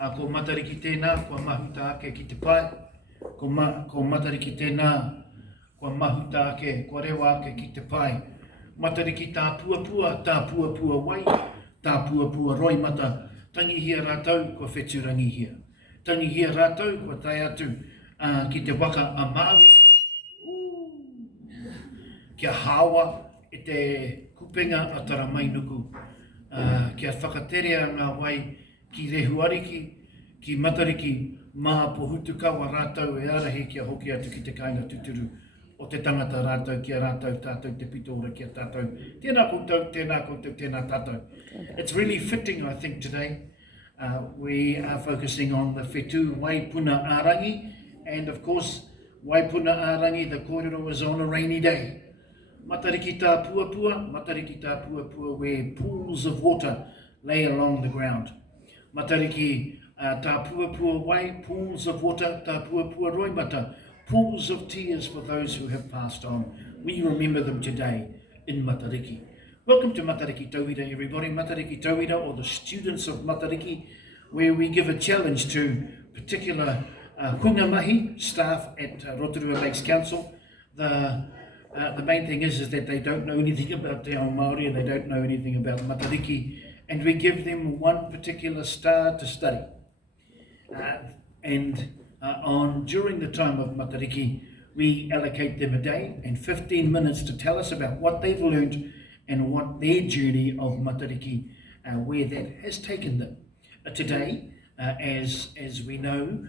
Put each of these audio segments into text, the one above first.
Ko matariki tēnā, kua mahuta ake ki te pai. Ko matariki tēnā, kua mahuta ake, kua rewa ake ki te pai. Matariki tā puapua wai, tā puapua roimata. Tangihia rātou, kua wheturangi hia. Tangihia rātou, kua tai atu ki te waka a Māori. Kia hawa e te kupenga a Taramainuku. Kia whakaterea ngā wai ki Rehuariki, ki Matariki, mā pohutu kawa rātou e arahi kia hoki atu ki te kāinga tuturu o te tangata rātou, kia rātou tātou te pitoora, kia tātou. Tēnā koutou, tēnā tātou. It's really fitting, I think, today. We are focusing on the whetu Waipuna Ārangi, and of course, Waipuna Ārangi, the kōrero was on a rainy day. Matariki tā puapua, where pools of water lay along the ground. Matariki tā puapua wai, pools of water, tā puapua roimata, pools of tears for those who have passed on. We remember them today in Matariki. Welcome to Matariki Tauira, everybody. Matariki Tauira, or the students of Matariki, where we give a challenge to particular hunga mahi staff at Rotorua Lakes Council. The main thing is that they don't know anything about Te Ao Māori and they don't know anything about Matariki, and we give them one particular star to study. During the time of Matariki, we allocate them a day and 15 minutes to tell us about what they've learned and what their journey of Matariki, where that has taken them. Today, as we know,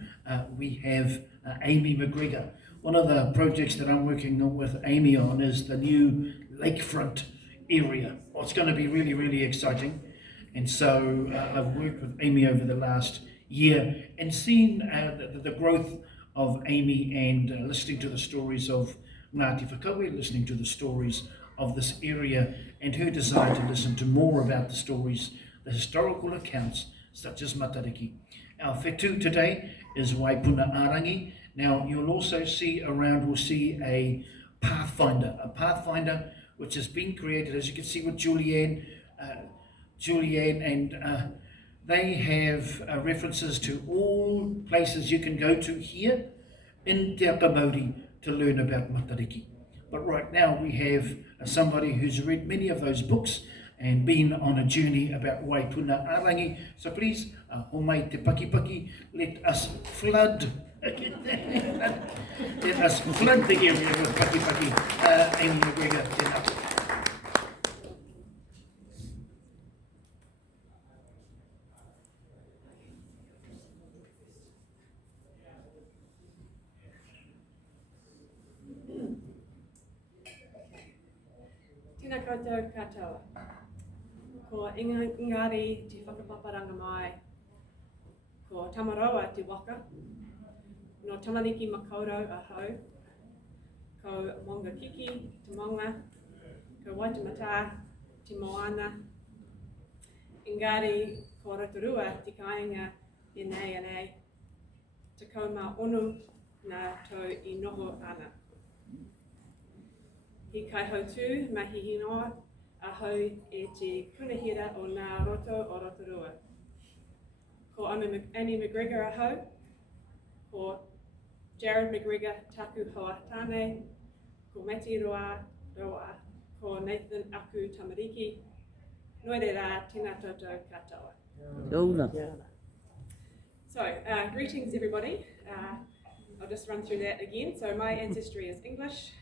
we have Aimee McGregor. One of the projects that I'm working with Aimee on is the new lakefront area. Well, it's going to be really, really exciting. And so I've worked with Aimee over the last year and seen the growth of Aimee and listening to the stories of Ngāti Whakaue, listening to the stories of this area and her desire to listen to more about the stories, the historical accounts such as Matariki. Our whetu today is Waipuna Ārangi. Now you'll also see around, we'll see a pathfinder which has been created, as you can see with Julianne, and they have references to all places you can go to here in Te Aka Māori to learn about Matariki. But right now we have somebody who's read many of those books and been on a journey about Waipuna Ārangi. So please, homai te paki, let us flood the area with paki. Aimee McGregor, tēnā. Tēnā koutou katoa. Ko ingari te whakapaparanga mai, ko tamaroa te waka, no tamariki makaurau ahau, ko monga kiki te monga, ko waitamata te moana, ingari ko Rotorua te kāinga e nei, te kaumā onu nā tau I noho ana. He kai hautu mahi hinoa ahau e te punahira o ngā roto o Rotorua. Ko Aimee McGregor ahau, ko Jared McGregor taku hoa tāne, ko Mati Roa, ko Nathan aku tamariki. Noere rā, tēnā tātou katoa. So, greetings everybody. I'll just run through that again. So my ancestry is English.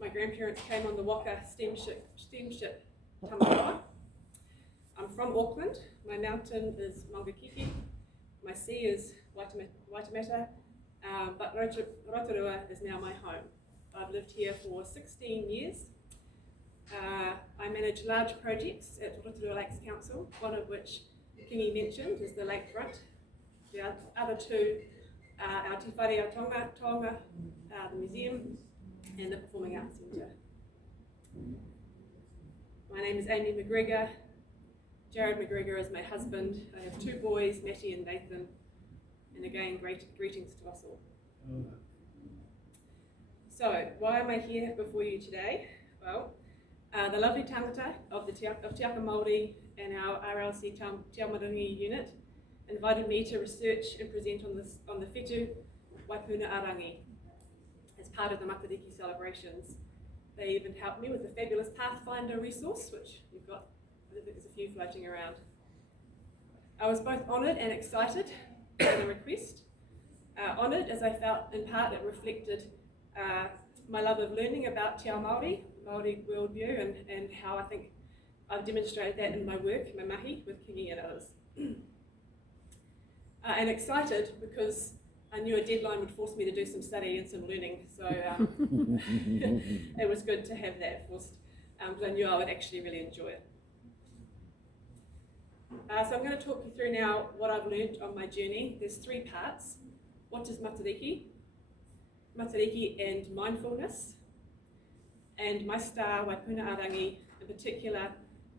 My grandparents came on the Waka steamship Tamaroa. I'm from Auckland. My mountain is Maungakiki. My sea is Waitamata, but Rotorua is now my home. I've lived here for 16 years. I manage large projects at Rotorua Lakes Council, one of which Kingi mentioned is the lakefront. The other two are our Te Whare Tonga, the museum, and the Performing Arts Centre. My name is Aimee McGregor. Jared McGregor is my husband. I have two boys, Matty and Nathan, and again, greetings to us all. So, why am I here before you today? Well, the lovely tangata of Te Aka Māori and our RLC Te Ao Maringi unit invited me to research and present on the whetu Ururangi as part of the Matariki celebrations. They even helped me with the fabulous Pathfinder resource, which you've got, I think there's a few floating around. I was both honoured and excited by the request. Honoured as I felt in part it reflected my love of learning about Te Ao Māori worldview, and how I think I've demonstrated that in my work, my mahi, with kingi and others. And excited because I knew a deadline would force me to do some study and some learning, so it was good to have that forced, because I knew I would actually really enjoy it. So I'm going to talk you through now what I've learned on my journey. There's 3 parts. What is Matariki? Matariki and mindfulness, and my star, Ururangi, in particular,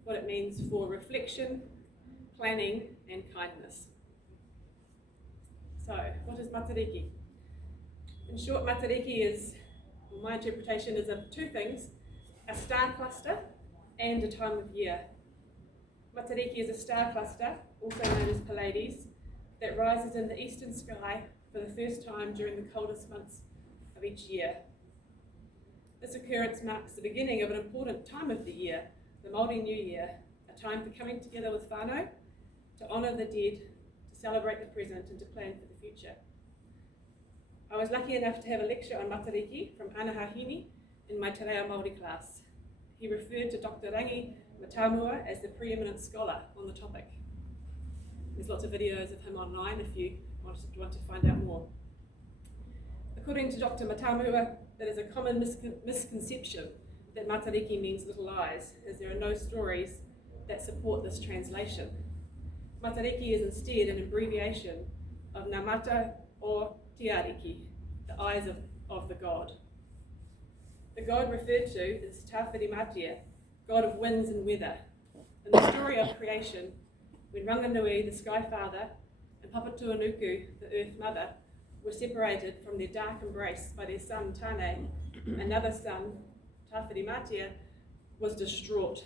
what it means for reflection, planning, and kindness. So, what is Matariki? In short, Matariki is, my interpretation is of 2 things: a star cluster and a time of year. Matariki is a star cluster, also known as Pleiades, that rises in the eastern sky for the first time during the coldest months of each year. This occurrence marks the beginning of an important time of the year, the Māori New Year, a time for coming together with whānau, to honour the dead, to celebrate the present, and to plan for the future. I was lucky enough to have a lecture on Matariki from Anahahini in my Te Reo Māori class. He referred to Dr. Rangi Matamua as the preeminent scholar on the topic. There's lots of videos of him online if you want to find out more. According to Dr. Matamua, it is a common misconception that Matariki means little eyes, as there are no stories that support this translation. Matariki is instead an abbreviation of Namata or Tiariki, the eyes of the god. The god referred to is Tauira Matia, god of winds and weather. In the story of creation, when Ranganui, the Sky Father, and Papatuanuku, the Earth Mother, were separated from their dark embrace by their son Tane, another son, Tauira Matia, was distraught.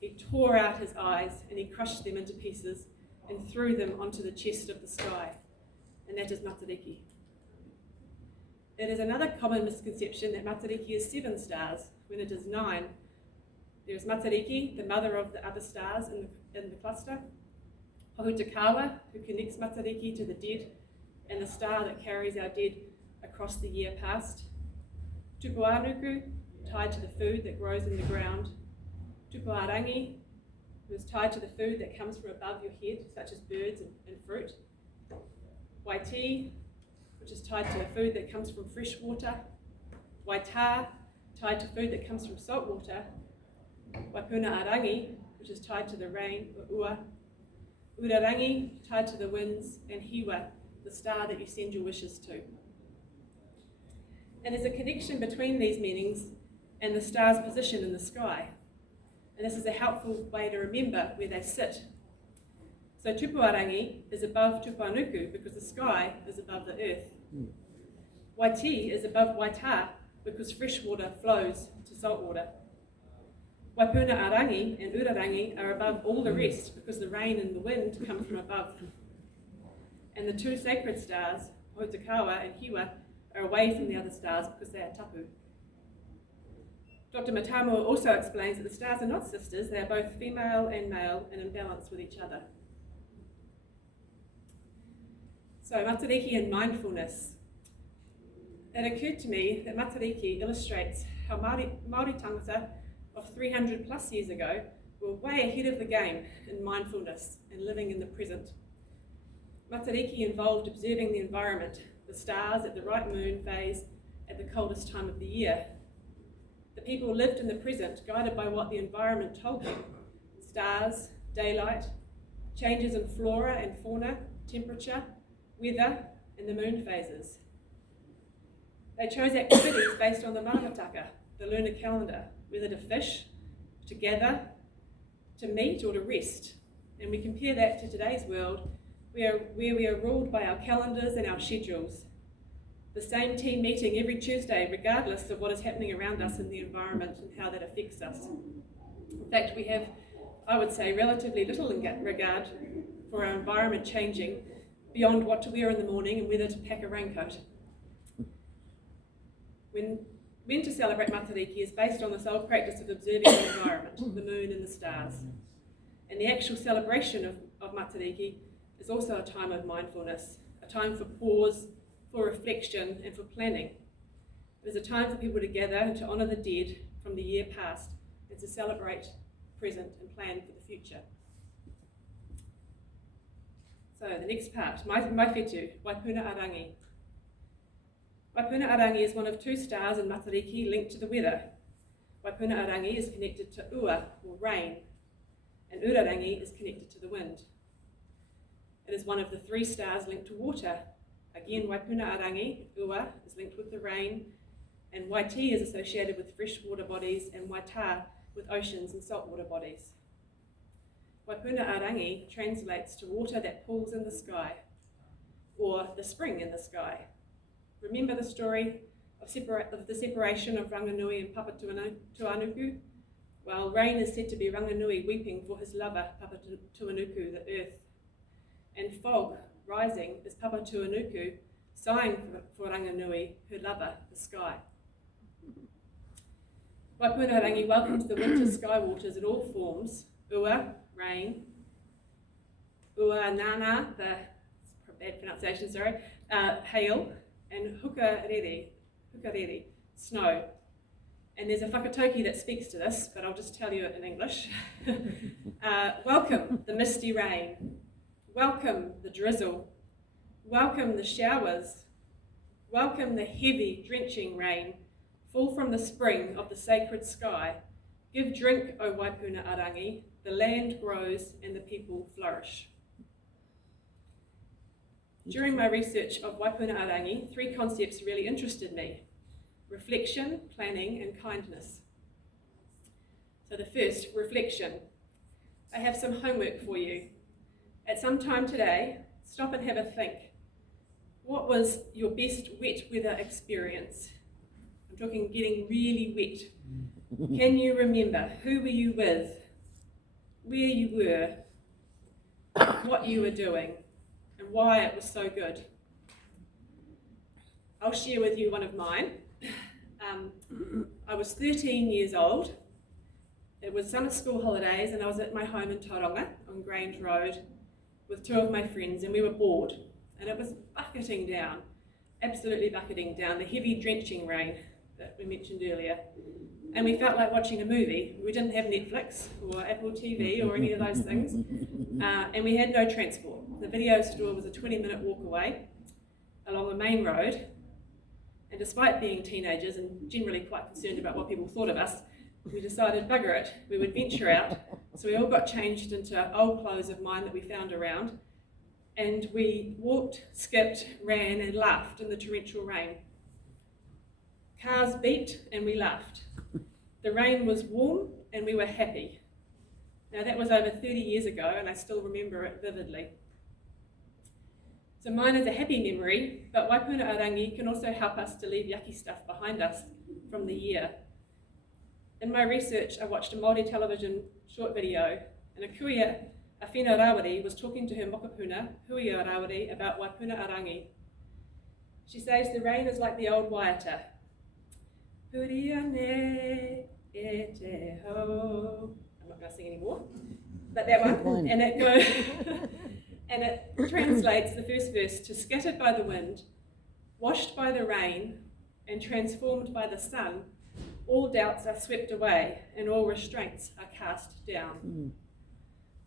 He tore out his eyes and he crushed them into pieces and threw them onto the chest of the sky, and that is Matariki. It is another common misconception that Matariki is 7 stars, when it is 9. There is Matariki, the mother of the other stars in the cluster, Pohutakawa, who connects Matariki to the dead, and the star that carries our dead across the year past, Tupuanuku, tied to the food that grows in the ground, Tupuarangi, who is tied to the food that comes from above your head, such as birds and fruit, Waiti, which is tied to the food that comes from fresh water, Waita, tied to food that comes from salt water, Wapunaarangi, which is tied to the rain, or ua, Ururangi, tied to the winds, and Hiwa, the star that you send your wishes to. And there's a connection between these meanings and the star's position in the sky. And this is a helpful way to remember where they sit. So Tupuarangi is above Tupuanuku because the sky is above the earth. Waiti is above Waita because fresh water flows to salt water. Wapunaarangi and Ururangi are above all the rest because the rain and the wind come from above. And the 2 sacred stars, Pohutakawa and Hiwa, are away from the other stars because they are tapu. Dr. Matamua also explains that the stars are not sisters, they are both female and male and in balance with each other. So Matariki and mindfulness. It occurred to me that Matariki illustrates how Māori tangata of 300 plus years ago were way ahead of the game in mindfulness and living in the present. Matariki involved observing the environment, the stars at the right moon phase at the coldest time of the year. The people lived in the present, guided by what the environment told them: stars, daylight, changes in flora and fauna, temperature, weather, and the moon phases. They chose activities based on the maungataka, the lunar calendar, whether to fish, to gather, to meet, or to rest. And we compare that to today's world, where we are ruled by our calendars and our schedules. The same team meeting every Tuesday, regardless of what is happening around us in the environment and how that affects us. In fact, we have, I would say, relatively little regard for our environment changing beyond what to wear in the morning and whether to pack a raincoat. When to celebrate Matariki is based on this old practice of observing the environment, the moon and the stars. And the actual celebration of Matariki is also a time of mindfulness, a time for pause, for reflection and for planning. It is a time for people to gather to honour the dead from the year past and to celebrate the present and plan for the future. So the next part, my whetu, Waipuna Arangi. Waipuna Arangi is one of two stars in Matariki linked to the weather. Waipuna Arangi is connected to ua, or rain, and Ururangi is connected to the wind. It is one of the three stars linked to water. Again, Waipuna Arangi, ua, is linked with the rain, and Waiti is associated with freshwater bodies, and Waita with oceans and saltwater bodies. Waipuna Arangi translates to water that pools in the sky, or the spring in the sky. Remember the story of the separation of Ranganui and Papatuanuku? Well, rain is said to be Ranganui weeping for his lover, Papatuanuku, the earth. And fog rising is Papatuanuku sighing for Ranganui, her lover, the sky. Waipuna Arangi welcomes the winter sky waters in all forms, ua, rain, ua nana, bad pronunciation, sorry, hail, and hukarere, snow. And there's a whakatauki that speaks to this, but I'll just tell you it in English. Welcome the misty rain. Welcome the drizzle. Welcome the showers. Welcome the heavy, drenching rain. Fall from the spring of the sacred sky. Give drink, O Waipuna Arangi. The land grows and the people flourish. During my research of Waipuna Arangi, three concepts really interested me: reflection, planning, and kindness. So the first, reflection. I have some homework for you. At some time today, stop and have a think. What was your best wet weather experience? I'm talking getting really wet. Can you remember? Who were you with? Where you were? What you were doing? And why it was so good? I'll share with you one of mine. I was 13 years old. It was summer school holidays and I was at my home in Tauranga on Grange Road with two of my friends, and we were bored. And it was bucketing down, absolutely bucketing down, the heavy drenching rain that we mentioned earlier. And we felt like watching a movie. We didn't have Netflix or Apple TV or any of those things. And we had no transport. The video store was a 20-minute walk away along a main road. And despite being teenagers and generally quite concerned about what people thought of us, we decided, bugger it, we would venture out. So we all got changed into old clothes of mine that we found around. And we walked, skipped, ran and laughed in the torrential rain. Cars beeped and we laughed. The rain was warm and we were happy. Now that was over 30 years ago and I still remember it vividly. So mine is a happy memory, but Waipuna Arangi can also help us to leave yucky stuff behind us from the year. In my research, I watched a Māori television short video, and a kuia, a whena rawari, was talking to her mokopuna, huia rawari, about Waipuna Arangi. She says the rain is like the old waiata. Puriane e te ho. I'm not going to sing anymore, but that one. And it goes, and it translates the first verse to scattered by the wind, washed by the rain, and transformed by the sun. All doubts are swept away, and all restraints are cast down.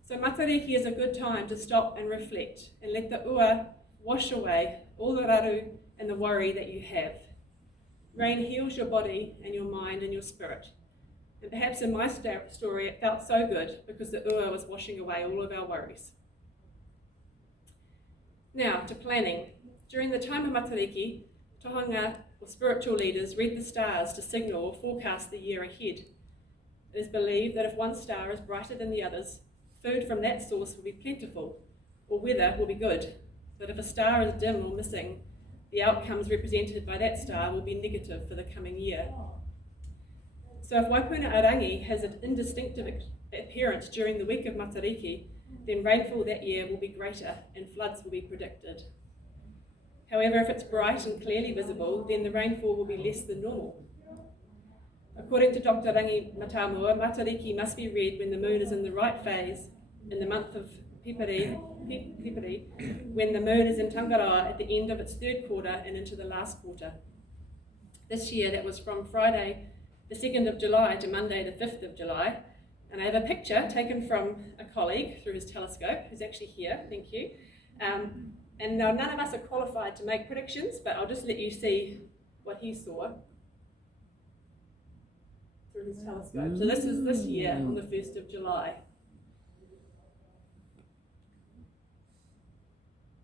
So Matariki is a good time to stop and reflect, and let the ua wash away all the raru and the worry that you have. Rain heals your body and your mind and your spirit. And perhaps in my story it felt so good because the ua was washing away all of our worries. Now to planning. During the time of Matariki, tohunga or spiritual leaders read the stars to signal or forecast the year ahead. It is believed that if one star is brighter than the others, food from that source will be plentiful, or weather will be good. But if a star is dim or missing, the outcomes represented by that star will be negative for the coming year. So if Waipuna Arangi has an indistinctive appearance during the week of Matariki, then rainfall that year will be greater and floods will be predicted. However, if it's bright and clearly visible, then the rainfall will be less than normal. According to Dr. Rangi Matamua, Matariki must be read when the moon is in the right phase in the month of Piperi, when the moon is in Tangaroa at the end of its third quarter and into the last quarter. This year, that was from Friday, the 2nd of July to Monday, the 5th of July. And I have a picture taken from a colleague through his telescope, who's actually here, thank you. And now none of us are qualified to make predictions, but I'll just let you see what he saw through his telescope. So this is this year on the 1st of July.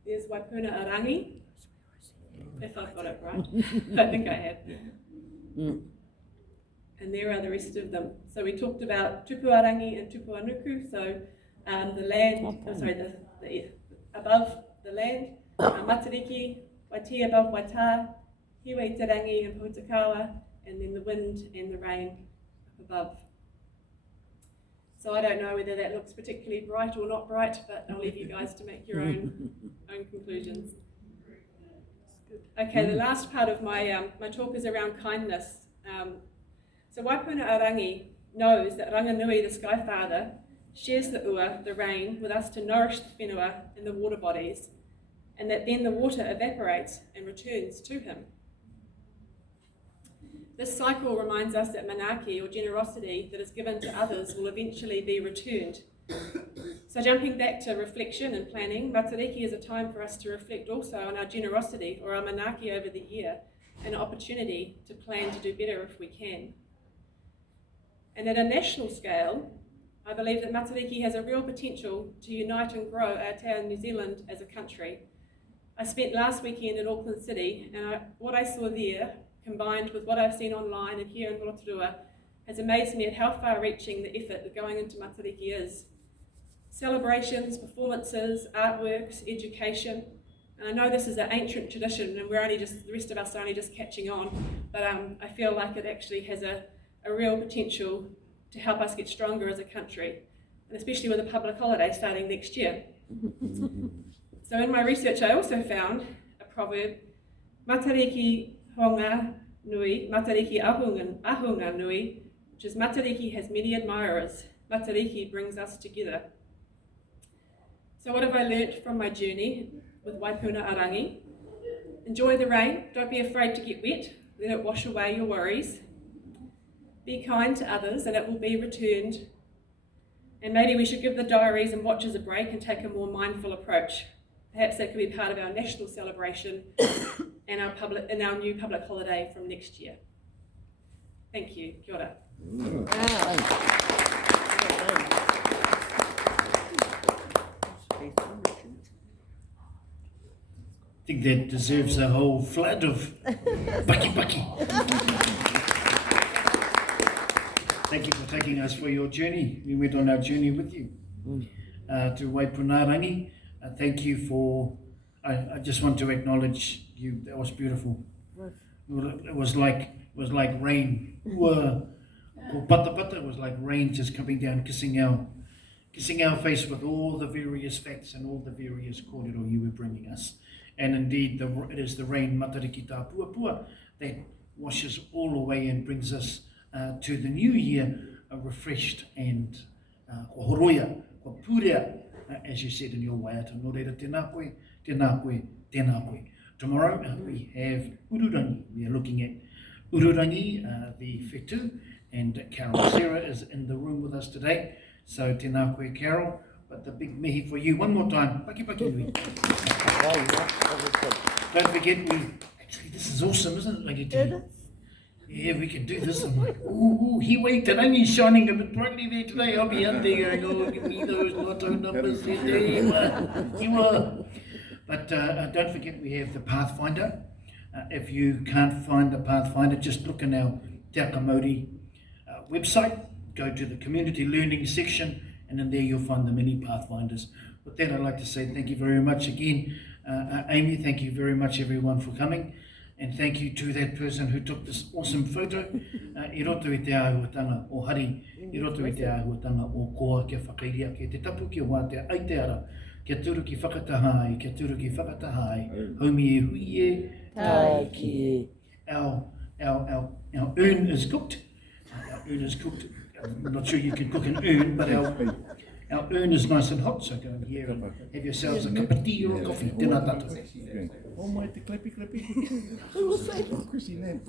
There's Ururangi, if I've got it right. I think I have. And there are the rest of them. So we talked about Tupuarangi and Tupuanuku, so the land, the above the land, Matariki, Waitea above Waita, Hiwe Tarangi and Pōtakawa, and then the wind and the rain up above. So I don't know whether that looks particularly bright or not bright, but I'll leave you guys to make your own conclusions. Okay, the last part of my my talk is around kindness. So Waipuna Arangi knows that Ranganui, the Sky Father, shares the ua, the rain, with us to nourish the whenua and the water bodies, and that then the water evaporates and returns to him. This cycle reminds us that manaki, or generosity, that is given to others will eventually be returned. So jumping back to reflection and planning, Matariki is a time for us to reflect also on our generosity, or our manaki over the year, and an opportunity to plan to do better if we can. And at a national scale, I believe that Matariki has a real potential to unite and grow Aotearoa New Zealand as a country. I spent last weekend in Auckland City, and what I saw there, combined with what I've seen online and here in Rotorua, has amazed me at how far-reaching the effort that going into Matariki is. Celebrations, performances, artworks, education. And I know this is an ancient tradition, and the rest of us are only just catching on, but I feel like it actually has a real potential to help us get stronger as a country, and especially with a public holiday starting next year. So in my research, I also found a proverb, Matariki honga nui, Matariki ahunga nui, which is Matariki has many admirers, Matariki brings us together. So what have I learnt from my journey with Waipuna Arangi? Enjoy the rain, don't be afraid to get wet, let it wash away your worries. Be kind to others and it will be returned. And maybe we should give the diaries and watches a break and take a more mindful approach. Perhaps that could be part of our national celebration and our new public holiday from next year. Thank you. Kia ora. I think that deserves a whole flood of baki. Thank you for taking us for your journey. We went on our journey with you to Waipuna Arangi. Thank you for, I just want to acknowledge you. That was beautiful. It was like rain. It was like rain just coming down, kissing our face with all the various facts and all the various kōrero you were bringing us. And indeed, it is the rain, Matariki tā Puapua, that washes all away and brings us to the new year, refreshed and horoia, purea, as you said in your waiata. Nō reira, tēnā koe, tēnā koe, tēnā koe. Tomorrow we have Ururangi. We are looking at Ururangi, the whetu, and Carol Sarah is in the room with us today. So tēnā koe, Carol. But the big mihi for you, one more time. Paki nui. Don't forget, actually this is awesome, isn't it, Lady T? Yeah, we can do this. I'm like, ooh, Hiwe Tarangi shining a bit brightly there today. I'll be out there going, oh, give me those lotto numbers. There you are. But don't forget, we have the Pathfinder. If you can't find the Pathfinder, just look in our Te Akamori website, go to the community learning section, and in there you'll find the many Pathfinders. With that, I'd like to say thank you very much again. Aimee, thank you very much everyone for coming. And thank you to that person who took this awesome photo. I roto i te āhuatanga o Hari, i roto i te āhuatanga o Koa kia whakairia, kia te tapu kia wātea ai te ara, kia turu ki whakatahai, kia turu ki whakatahai, haumi e hui e, Tai ki e. Our urn is cooked. Our urn is cooked. I'm not sure you can cook an urn, but our urn is nice and hot, so go in here and have yourselves a cup of tea or a coffee. Tēnā tātou. Oh, mai te klepi. Who was that? Chrissy, man.